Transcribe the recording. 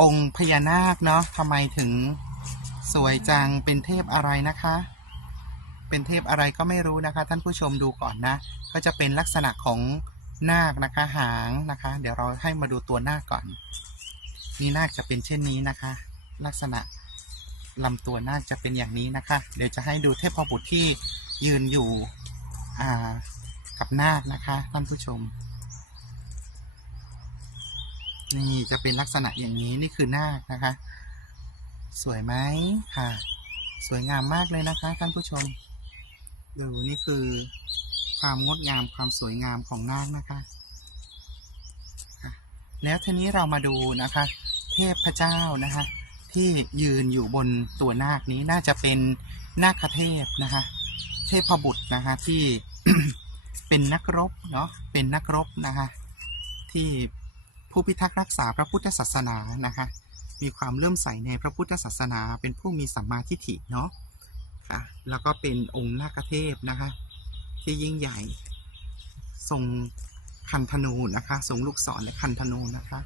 องค์พญานาคเนาะทำไมถึงสวยจังเป็นเทพอะไรนะคะ เป็นเทพอะไรก็ไม่รู้นะคะ ท่านผู้ชมดูก่อนนะ ก็จะเป็นลักษณะของนาคนะคะ หางนะคะ เดี๋ยวเราให้มาดูตัวนาคก่อน นี่นาคจะเป็นเช่นนี้นะคะ ลักษณะลำตัวนาคจะเป็นอย่างนี้นะคะ เดี๋ยวจะให้ดูเทพบุตรที่ยืนอยู่กับนาคนะคะ ท่านผู้ชม นี่จะเป็นลักษณะอย่างนี้นี่คือนาคนะคะ สวยไหมค่ะ สวยงามมากเลยนะคะท่านผู้ชมดูนี่คือความงดงามความสวยงามของนาคนะคะแล้วทีนี้เรามาดูนะคะ เทพเจ้านะคะ ที่ยืนอยู่บนตัวนาคนี้น่าจะเป็นนาคเทพนะคะ เทพบุตรนะคะที่เป็นนักรบเนาะเป็นนักรบนะคะ ที่ ผู้พิทักษ์รักษาพระพุทธศาสนานะคะมีความเลื่อมใสในพระพุทธศาสนาเป็นผู้มีสัมมาทิฏฐิเนาะค่ะแล้วก็เป็นองค์นาคเทพนะคะที่ยิ่งใหญ่ทรงคันธนูนะคะทรงลูกศรและคันธนูนะคะ